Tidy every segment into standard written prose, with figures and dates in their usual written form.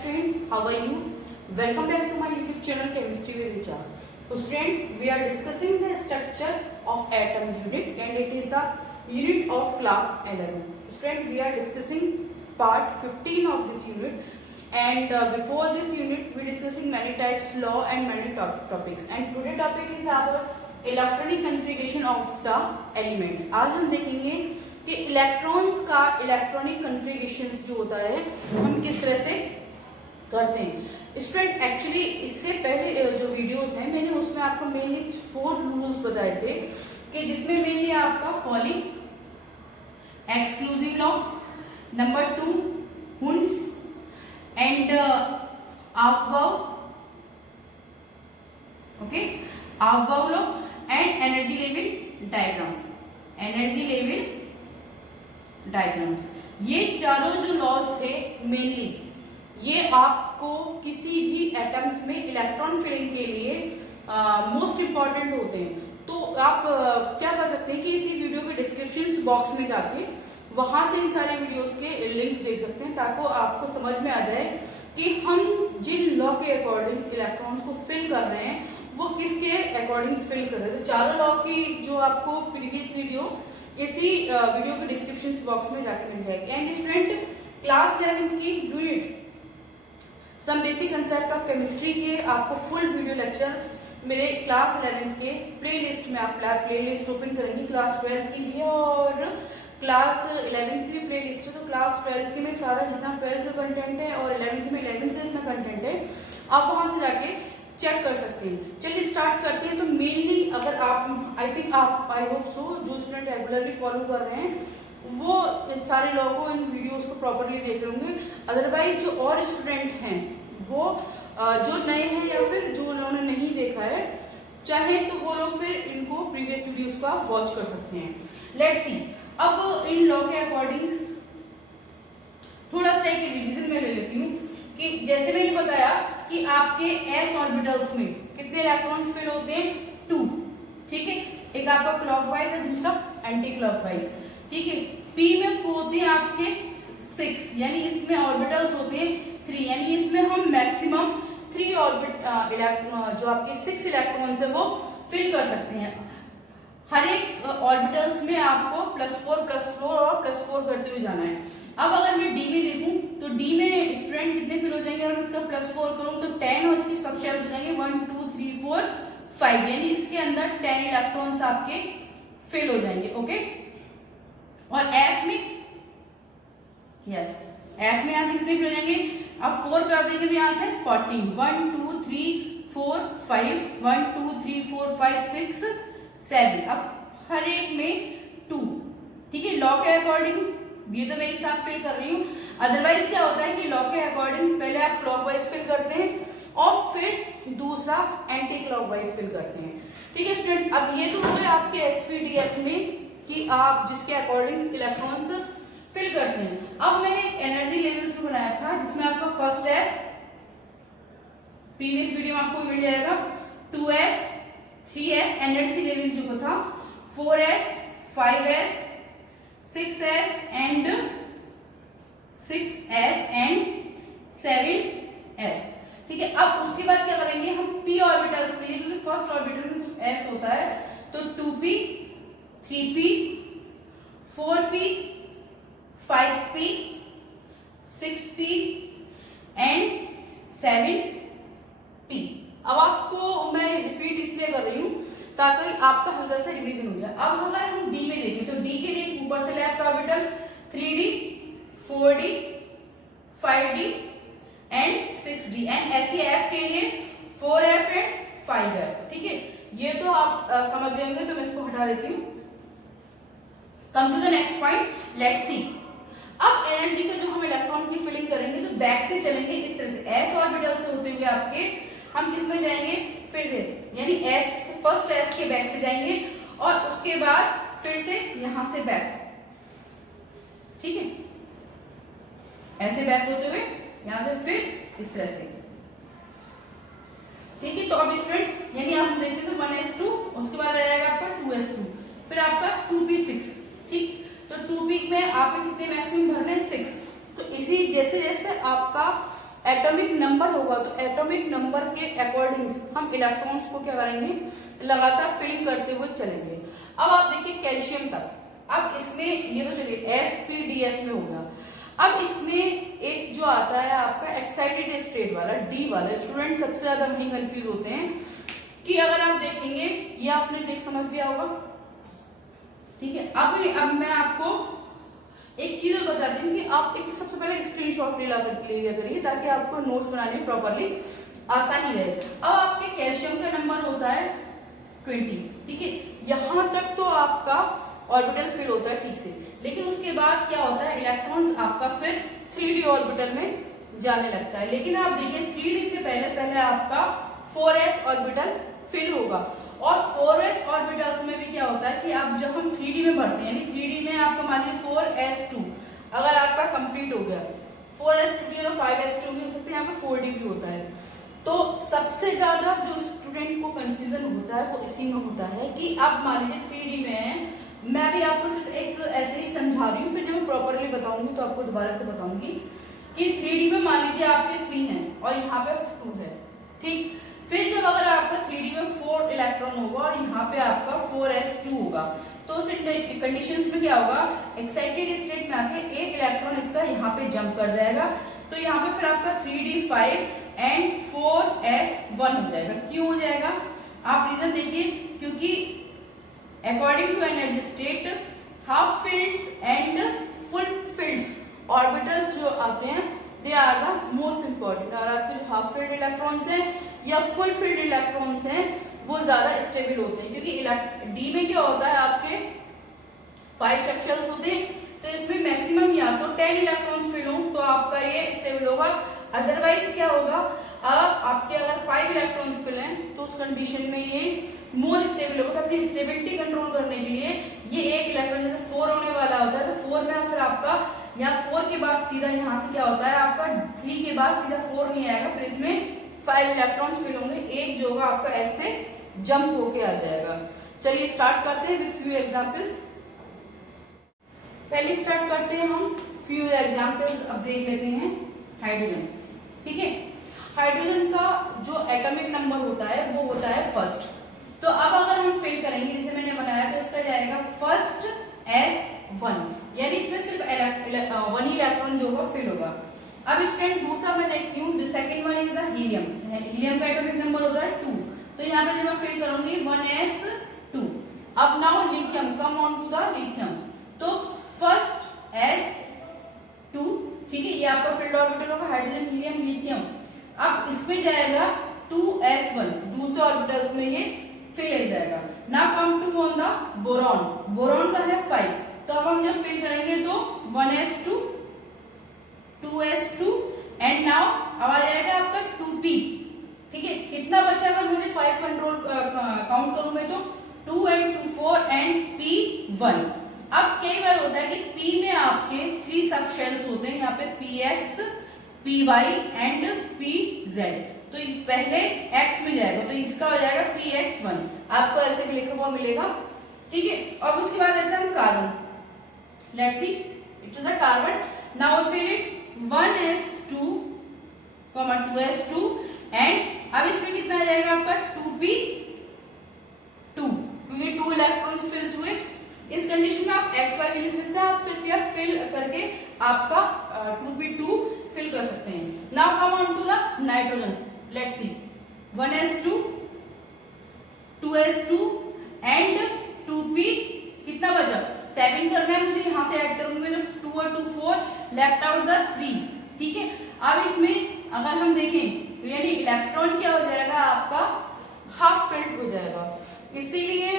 student, how are you? Welcome back to my YouTube channel Chemistry with Richa. So student, we are discussing the structure of atom unit and it is the unit of class 11. Student, we are discussing part 15 of this unit and before this unit we discussing many types law and many topics and today topic is our electronic configuration of the elements. आज हम देखेंगे कि electrons का electronic कन्फिगरेशंस जो होता है हम किस तरह से करते हैं। स्टूडेंट एक्चुअली इससे पहले जो वीडियोस हैं मैंने उसमें आपको मेनली 4 रूल्स बताए थे कि जिसमें मेनली आपका Pauli exclusive law, number 2 Hund's and Aufbau, okay, Aufbau law and energy level diagram, energy level diagrams, ये चारों जो लॉज थे मेनली ये आपको किसी भी एटम्स में इलेक्ट्रॉन फिलिंग के लिए मोस्ट इम्पॉर्टेंट होते हैं। तो आप क्या कर सकते हैं कि इसी वीडियो के डिस्क्रिप्शन बॉक्स में जाके वहां से इन सारे वीडियोस के लिंक देख सकते हैं ताकि आपको समझ में आ जाए कि हम जिन लॉ के अकॉर्डिंग इलेक्ट्रॉन्स को फिल कर रहे हैं वो किसके अकॉर्डिंग फिल कर रहे हैं। तो चारों लॉ की जो आपको प्रीवियस वीडियो इसी वीडियो के डिस्क्रिप्शन बॉक्स में जाके मिल जाएगी। एंड स्टूडेंट क्लास 11 की unit some basic concept of chemistry के आपको फुल वीडियो लेक्चर मेरे क्लास 11 के प्लेलिस्ट में आप प्लेलिस्ट ओपन करेंगे क्लास 12 के लिए और क्लास 11 की भी प्लेलिस्ट है। तो क्लास 12 के में सारा जितना 12 का कंटेंट है और 11 में 11 का जितना कंटेंट है आप वहां से जाके चेक कर सकते हैं। चलिए स्टार्ट करते हैं। तो मेनली अगर आप आई होप सो जो स्टूडेंट रेगुलरली फॉलो कर रहे हैं वो सारे लोगों को इन वीडियोस को प्रॉपरली देख रहे होंगे। अदरवाइज जो और स्टूडेंट हैं वो जो नए हैं या फिर जो उन्होंने नहीं देखा है चाहे तो वो लोग फिर इनको प्रीवियस वीडियोस को आप वॉच कर सकते हैं। लेट्स सी, अब इन लॉ के अकॉर्डिंग थोड़ा सा एक रिवीजन में ले लेती हूँ कि जैसे मैंने बताया कि आपके s ऑर्बिटल्स में कितने इलेक्ट्रॉन्स फिल होते हैं 2, ठीक है, एक आपका क्लॉकवाइज है दूसरा एंटी क्लॉकवाइज, ठीक है। p में होते हैं आपके 6 यानी इसमें ऑर्बिटल्स होते हैं 3 यानी इसमें हम मैक्सिमम 3 जो आपके 6 इलेक्ट्रॉन्स है वो फिल कर सकते हैं। हर एक ऑर्बिटल्स में आपको +4 और +4 करते हुए जाना है। अब अगर मैं डी में देखूं तो डी में स्टूडेंट कितने फिल हो जाएंगे और इसका +4 करूं तो 10 और इसकी सब शेल्स हो जाएंगे 1 2 3 4 5 यानी इसके अंदर 10 इलेक्ट्रॉन्स आपके फिल हो जाएंगे, ओके। और एफ में एफ में यहां से कितने फिल हो जाएंगे, अब 4 कर देंगे तो यहां से 14 1 2 3 4 5 1 2 3 4 5 6 7 अब हर एक में 2, ठीक है। लॉ के अकॉर्डिंग ये तो मैं एक साथ फिल कर रही हूँ। अदरवाइज क्या होता है कि लॉ के अकॉर्डिंग पहले आप क्लॉकवाइज फिल करते हैं और फिर दूसरा एंटी क्लॉकवाइज फिल करते हैं, ठीक है स्टूडेंट। अब ये तो हुए आपके एसपीडीएफ में कि आप जिसके अकॉर्डिंग इलेक्ट्रॉन्स फिल करते हैं। अब मैंने एनर्जी लेवल्स को बनाया था जिसमें आपका फर्स्ट एस प्रीवियस वीडियो में आपको मिल जाएगा, 2s 3s एनर्जी लेवल जो था 4s 5s 6s and 7s, ठीक है। अब उसके बाद क्या करेंगे हम p ऑर्बिटल्स के लिए, क्योंकि फर्स्ट ऑर्बिटल में सिर्फ s होता है तो 2p 3p 4p 5p 6p and 7p। अब आपको मैं रिपीट इसलिए कर रही हूं ताकि आपका हल्का सा रिवीजन हो जाए। अब अगर हम डी में देखें तो डी के लिए ऊपर से left orbital 3d 4d 5d and 6d and ऐसे एफ के लिए 4f एंड 5f, ठीक है। ये तो आप समझ जाएंगे तो मैं इसको हटा देती हूँ। Come to the next point, let's see. अब एनर्जी के जो हम इलेक्ट्रॉन्स की फिलिंग करेंगे तो बैक से चलेंगे इस तरह से, s ऑर्बिटल से होते हुए आपके हम किस में जाएंगे फिर से, यानी s फर्स्ट s के बैक से जाएंगे और उसके बाद फिर से यहां से बैक, ठीक है, ऐसे बैक होते हुए यहां से फिर इस तरह से, ठीक है। तो अब स्टूडेंट यानी आप देखते तो 1s2 उसके बाद आ जाएगा आपका 2s2 फिर आपका 2p6, ठीक। तो 2p में आपके कितने मैक्सिमम भरने 6। तो इसी जैसे जैसे आपका एटॉमिक नंबर होगा तो एटॉमिक नंबर के अकॉर्डिंग हम इलेक्ट्रॉन्स को क्या करेंगे, लगातार फिलिंग करते हुए चलेंगे। अब आप देखिए कैल्शियम तक, अब इसमें ये तो चलिए sp-df में होगा। अब इसमें एक जो आता है आपका एक्साइटेड स्टेट वाला डी वाला, स्टूडेंट सबसे ज्यादा वही कंफ्यूज होते हैं कि अगर आप देखेंगे ये आपने देख समझ लिया होगा, ठीक है। अब मैं आपको एक चीज बता दूं कि आप एक सबसे पहले स्क्रीनशॉट ले लिया करिए ताकि आपको नोट्स बनाने में प्रॉपरली आसानी रहे। अब आपके कैल्शियम का नंबर होता है 20, ठीक है। यहां तक तो आपका ऑर्बिटल फिल होता है ठीक से, लेकिन उसके बाद क्या होता है, इलेक्ट्रॉन्स आपका फिर 3d ऑर्बिटल में जाने लगता है। लेकिन आप देखिए 3d से पहले आपका 4s ऑर्बिटल फिल होगा, और 4s ऑर्बिटल्स में भी क्या होता है कि आप जब हम 3d में बढ़ते हैं, यानी 3d में आपका मान लीजिए 4s2 अगर आपका कंप्लीट हो गया, 4s2 भी और 5s2 भी हो सकते हैं, यहाँ पे 4d भी होता है। तो सबसे ज्यादा जो स्टूडेंट को कंफ्यूजन होता है वो इसी में होता है कि आप मान लीजिए 3d में है, मैं भी आपको सिर्फ एक ऐसे ही समझा रही हूँ, फिर जब मैं प्रॉपरली बताऊंगी तो आपको दोबारा से बताऊंगी कि 3d में मान लीजिए आपके 3 हैं और यहाँ पे 2 है, ठीक। फिर जब अगर आपका 3d में 4 इलेक्ट्रॉन होगा और यहाँ पे आपका 4s2 होगा, तो उस कंडीशंस में क्या होगा, एक्साइटेड स्टेट में आके एक इलेक्ट्रॉन इसका यहाँ पे जंप कर जाएगा, तो यहाँ पे फिर आपका 3d5 एंड 4s1 हो जाएगा। क्यों हो जाएगा, आप रीजन देखिए, क्योंकि according to energy state half filled and full filled orbitals जो आते हैं they are the most important, और आपके जो हाफ फील्ड इलेक्ट्रॉन्स हैं या फुल फील्ड इलेक्ट्रॉन्स हैं वो ज्यादा स्टेबल होते हैं, क्योंकि डी में क्या होता है आपके 5 स्ट्रक्चर्स होते हैं, तो इसमें मैक्सिमम या तो 10 इलेक्ट्रॉन्स फिल हो तो आपका ये स्टेबल होगा, अदरवाइज क्या होगा, आपके अगर 5 इलेक्ट्रॉन्स फिल हैं तो उस कंडीशन में ये मोर स्टेबल होगा। तो अपनी स्टेबिलिटी कंट्रोल करने के लिए ये एक इलेक्ट्रॉन जैसे 4 होने वाला होता है, तो 4 में फिर आपका यहाँ 4 के बाद सीधा यहाँ से क्या होता है आपका 3 के बाद सीधा 4 नहीं आएगा, फिर इसमें 5 इलेक्ट्रॉन्स फिल होंगे, एक जो होगा आपका ऐसे जंप होके आ जाएगा। चलिए स्टार्ट करते हैं विद फ्यू एग्जांपल्स। पहले स्टार्ट करते हैं हम फ्यू एग्जांपल्स, अब देख लेते हैं हाइड्रोजन, ठीक है। हाइड्रोजन का जो एटॉमिक नंबर होता है वो होता है फर्स्ट, तो अब अगर हम फिल करेंगे जैसे मैंने बनाया तो इसका जाएगा फर्स्ट s1, यानी इसमें सिर्फ 1 ही इलेक्ट्रॉन जो होगा फिल होगा। अब स्टूडेंट दूसरा मैं देखती हूँ, second one is the helium, helium का एटॉमिक नंबर होता है 2, तो यहाँ पे जब मैं फिल करूंगी 1s2। अब now lithium, come on to the lithium, तो फर्स्ट s2, ठीक है, ये आपका फील्ड ऑर्बिटल होगा, हाइड्रोजन हीलियम लिथियम। अब इसमें जाएगा 2s1, दूसरे ऑर्बिटल्स में ये फिल हो जाएगा। Now come to on the boron, boron का है 5, तो अब हम जब फिल करेंगे तो 1s2 2s2 एंड नाउ अब आ जाएगा आपका 2p, ठीक है। कितना बचा, अगर मुझे 5 कंट्रोल काउंट करूं मैं तो 2 एंड 2 4 एंड p1। अब कई बार होता है कि p में आपके 3 सब शेल्स होते हैं, यहाँ पे px py एंड pz, तो पहले x मिल जाएगा तो इसका हो जाएगा px1, आपको ऐसे भी लिखा हुआ मिलेगा, ठीक है। और उसके बाद आता है carbon, let's see it is a carbon, now fill it 1s2, 2s2 and अब इसमें कितना आ जाएगा आपका 2p2, क्योंकि 2 इलेक्ट्रॉन्स फिल्स हुए। इस कंडीशन में आप xy भी लिख सकते हैं, आप सिर्फ यह फिल करके आपका 2p2 फिल कर सकते हैं। Now come on to the nitrogen, let's see 1s2 2s2 and 2p, कितना बचा 7 करना है मुझे, यहाँ से ऐड करूंगी मैं, 2 और 2 4, लेफ्ट आउट द 3, ठीक है। अब इसमें अगर हम देखें तो यानी इलेक्ट्रॉन क्या हो जाएगा आपका हाफ फिल्ड हो जाएगा, इसीलिए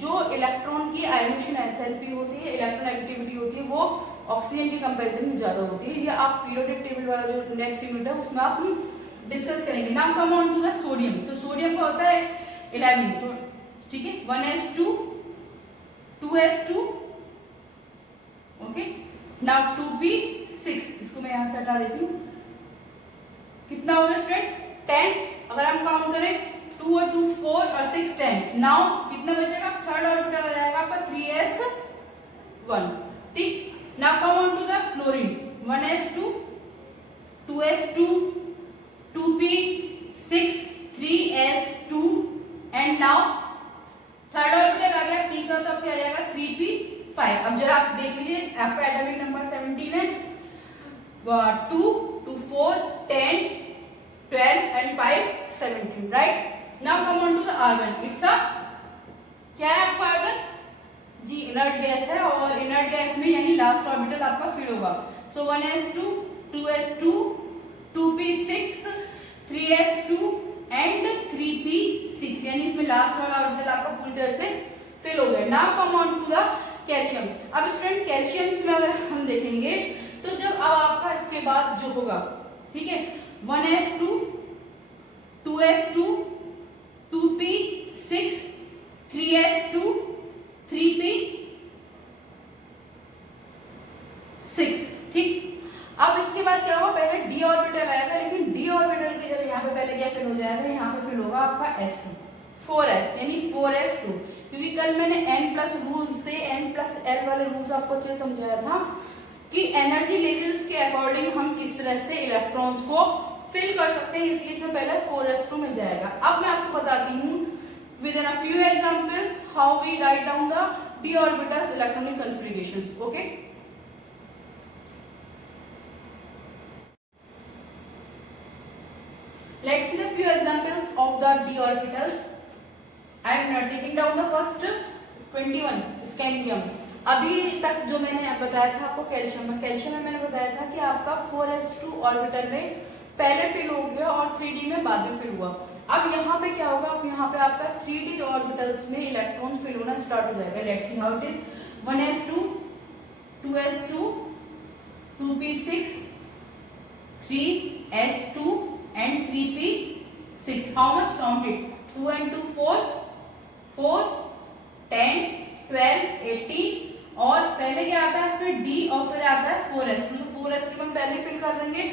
जो इलेक्ट्रॉन की आयोनेशन एंथैल्पी होती है, इलेक्ट्रॉन एक्टिविटी होती है, वो ऑक्सीजन के कंपैरिजन में ज्यादा होती है। ये आप पीरियोडिक टेबल वाला जो नेक्स्ट यूनिट है उसमें आप डिस्कस करेंगे। Now come on to the sodium, तो सोडियम का होता है 11, तो ठीक है 1s2 2s2, okay. Now 2p6, इसको मैं यहाँ से हटा देती हूँ, कितना होगा स्टूडेंट 10, अगर हम काउंट करें 2 और 2 4 और 6 10, नाउ कितना बचेगा, थर्ड ऑर्बिटल आ जाएगा आपका 3s1, ठीक। Now come on to the chlorine, 1s2 2s2 2p6 3s2 and now third orbital आ गया p का, तो अब क्या आ जाएगा 3p5। अब जरा आप देख लीजिए, आपका एटॉमिक नंबर 17 है, 2 2 4 10 12 and 5 17, right. Now come on to the argon. It's a क्या है आपका आर्गन जी, इनर्ट गैस है, और इनर्ट गैस में यानी लास्ट ऑर्बिटल आपका फिल होगा। सो 1s2 2s2 2p6 3s2 and 3p6, यानी इसमें लास्ट वाला ऑर्बिटल आपका पूरी तरह से फिल हो गया। Now come on to the calcium. अब स्टूडेंट कैल्शियम में अगर हम देखेंगे तो जब अब आपका इसके बाद जो होगा, ठीक है, 1s2 2s2 2p6 3s2 3p6, ठीक। अब इसके बाद क्या होगा, पहले डी ऑर्बिटल आएगा, लेकिन डी ऑर्बिटल के जब यहाँ पे पहले क्या फिल हो जाएगा, यहाँ पे फिल होगा आपका s2 4s, यानी 4s2, क्योंकि कल मैंने n प्लस रूल से n+l वाले रूल्स आपको अच्छे से समझाया था कि एनर्जी लेवल्स के अकॉर्डिंग हम किस तरह से इलेक्ट्रॉन्स को फिल कर सकते हैं, इसलिए जो पहले 4s2 में जाएगा। अब मैं आपको बताती हूँ within a few examples how we write down the d orbitals electronic configurations. Okay, let's see the few examples of the d orbitals. I am taking down the first 21 scandium. अभी तक जो मैंने बताया था आपको कैल्शियम में मैंने बताया था कि आपका 4s2 ऑर्बिटल में पहले फिल हो गया और 3d में बाद में फिल हुआ। अब यहाँ पे क्या होगा, अब यहाँ पे आपका 3d ऑर्बिटल्स में इलेक्ट्रॉन फिल होना स्टार्ट हो जाएगा। Let's see how it is. 1s2 2s2 2p6 3s2 and 3p6. how much? count it. 2 and 2 4 4 10 12 18, और पहले क्या आता है इसमें d और फिर आता है 4s2, तो 4s2 हम पहले फिल कर देंगे।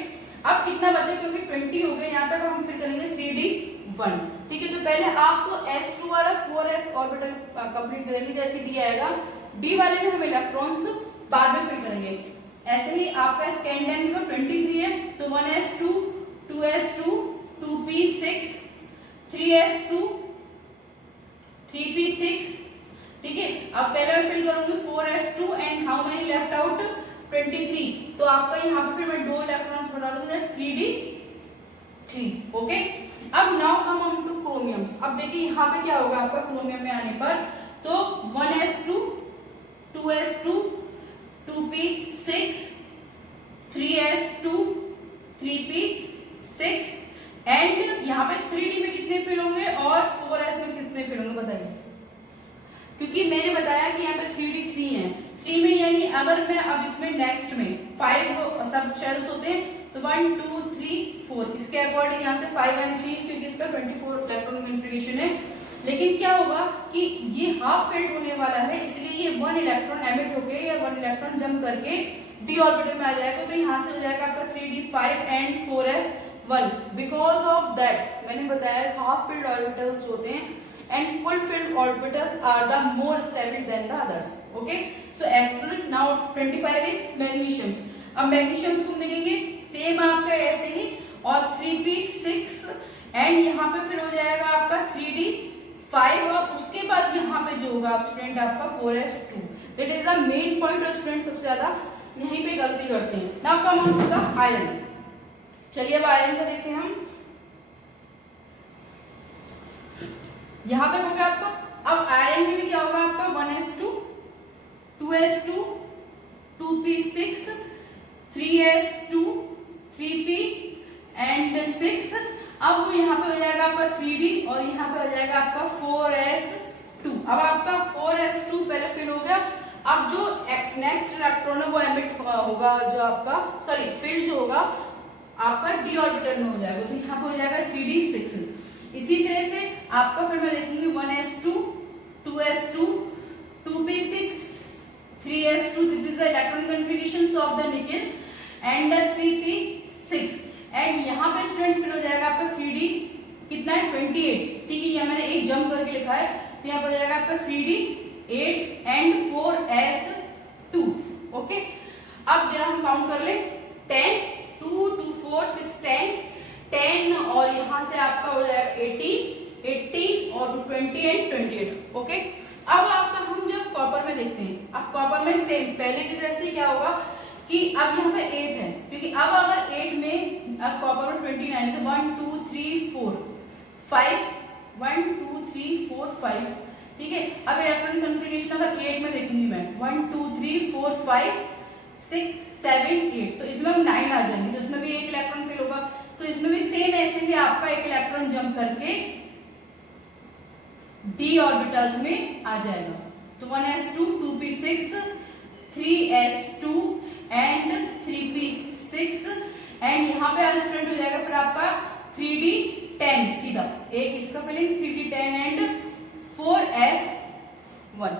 अब कितना बचा, क्योंकि 20 हो गए यहाँ तक, हम फिर करेंगे 3d1, ठीक है। तो पहले आपको s2 वाला 4s ऑर्बिटल कंप्लीट करेंगे, जैसे d आएगा d वाले में हम इलेक्ट्रॉन्स बाद में फिल करेंगे। ऐसे ही आपका स्कैंडियम का 23 है, तो 1s2 2s2 2p6 3s2 3p6, ठीक है। अब पहले मैं फिल करूंगी 4s2 and how many left out 23, तो आपका यहाँ पे फिर मैं 2 इलेक्ट्रॉन्स बढ़ा दूंगी 3d3, ओके। अब नाउ कम ऑन टू क्रोमियम्स। अब देखिए यहाँ पे क्या होगा आपका क्रोमियम में आने पर, तो 1s2 2s2 2p6 3s2 3p6 and यहाँ पे 3d में कितने फिल होंगे और 4s में कितने फिल होंगे बताइए, क्योंकि मैंने बताया कि यहाँ पे 3d 3 है, 3 में यानी अगर मैं अब इसमें नेक्स्ट में 5 सब शेल्स होते हैं, तो 1 2 3 4, इसके अकॉर्डिंग यहाँ से 5 आना चाहिए, क्योंकि इसका 24 इलेक्ट्रॉन कन्फिगरेशन है। लेकिन क्या होगा कि ये हाफ फिल्ड होने वाला है, इसलिए ये 1 इलेक्ट्रॉन एमिट होके या 1 इलेक्ट्रॉन जंप करके d ऑर्बिटल में आ जाएगा, तो यहाँ से हो जाएगा आपका 3d5 and 4s1। Because of that मैंने बताया हाफ फिल्ड ऑर्बिटल्स होते हैं and full filled orbitals are the more stable than the others. Okay, so actually now 25 is magnesiums. अब magnesiums को देखेंगे सेम आपका ऐसे ही, और 3p6 एंड यहाँ पे फिर हो जाएगा आपका 3d5, और उसके बाद यहाँ पे जो होगा आप स्टूडेंट आपका 4s2। That is the main point, और स्टूडेंट सबसे ज्यादा यहीं पे गलती करते हैं। Now come on to the iron. चलिए अब आयरन का देखते हैं हम। यहाँ तक हो गया आपका। अब आयरन में भी क्या होगा आपका 1s2 2s2 2p6 3s2 3p and 6। अब यहाँ पे हो जाएगा आपका 3d और यहाँ पे हो जाएगा आपका 4s2। अब आपका 4s2 पहले फिल हो गया। अब जो नेक्स्ट इलेक्ट्रॉन है वो एमिट होगा, जो आपका सॉरी फील्ड जो होगा आपका d ऑर्बिटल में हो जाएगा, तो यहाँ पे हो जाएगा 3d6। इसी तरह से आपका फिर मैं देखूंगी 1s2 2s2 2p6 3s2, this is the electron configurations of the nickel and 3p6 and यहाँ पे स्टूडेंट फिर हो जाएगा आपका 3d कितना है 28, ठीक है। यहाँ मैंने एक जंप करके लिखा है, तो यहाँ पर हो जाएगा आपका 3d8 एंड 4s2, ओके। अब जरा हम काउंट कर ले 10 2 2 4 6 10 10 और से आपका हो जाएगा 80 और 20 एंड 28। ओके, अब आपका हम जब कॉपर में देखते हैं, अब कॉपर में सेम पहले की तरह से क्या होगा कि अब यहाँ पे 8 है, क्योंकि अब अगर 8 में अब कॉपर में 29 है तो 1 2 3 4 5 1 2 3 4 5, ठीक है। अब इलेक्ट्रॉनिक कॉन्फ़िगरेशन अगर 8 में देखूंगी मैं 1 2 3 4 5 6 7 8, तो इसमें हम 9 आ जाएंगे, तो इसमें भी एक इलेक्ट्रॉन फेल होगा। तो इसमें भी सेम ऐसे ही आपका एक इलेक्ट्रॉन जंप करके d ऑर्बिटल्स में आ जाएगा। तो 1s2 2p6 3s2 and 3p6 and यहाँ पे स्टूडेंट हो जाएगा फिर आपका 3d10 सीधा, एक इसका filling 3d10 and 4s1।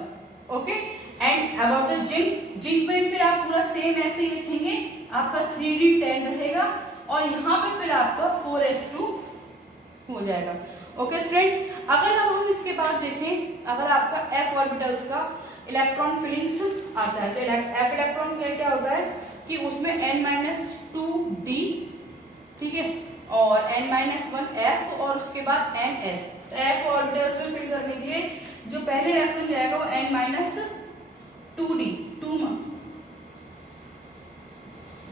Okay, and about the zinc में फिर आप पूरा सेम ऐसे ही लिखेंगे, आपका 3d10 रहेगा और यहाँ पे फिर आपका 4s2 हो जाएगा। ओके स्टूडेंट, अगर अब हम इसके बाद देखें, अगर आपका f ऑर्बिटल्स का इलेक्ट्रॉन फिलिंग्स आता है तो f इलेक्ट्रॉन क्या होता है कि उसमें n-2d, ठीक है, और n-1f और उसके बाद ns। तो f ऑर्बिटल्स में फिल करने के लिए जो पहले इलेक्ट्रॉन जाएगा वो n-2d 2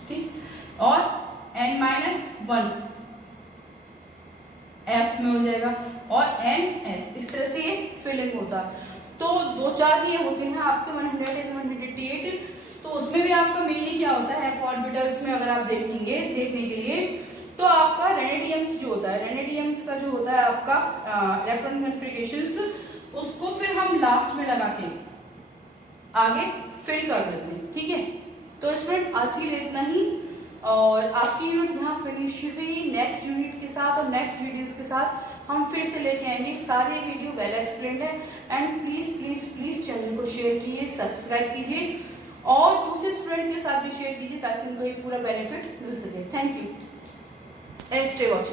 ठीक, और n-1 f में हो जाएगा और ns, इस तरह से ये फिलिंग होता है। तो 2-4 ये होते हैं आपके 100 एंड 188। तो उसमें भी आपका मेनली क्या होता है f ऑर्बिटल्स में अगर आप देखेंगे देखने के लिए तो आपका रेनेडियम्स जो होता है, रेनेडियम्स का जो होता है आपका इलेक्ट्रॉन कॉन्फ़िगरेशंस, उसको फिर हम लास्ट में लगा के आगे फिल कर देते हैं, ठीक है। तो स्टूडेंट आज के लिए इतना ही, और आपकी यूनिट यहाँ फिनिश हुई। नेक्स्ट यूनिट के साथ और नेक्स्ट वीडियोस के साथ हम फिर से लेके आएंगे। सारे वीडियो वेल एक्सप्लेन्ड है and please please please channel को शेयर कीजिए, सब्सक्राइब कीजिए और दूसरे स्टूडेंट के साथ भी शेयर कीजिए ताकि उनको ये पूरा बेनिफिट मिल सके। Thank you and stay watching.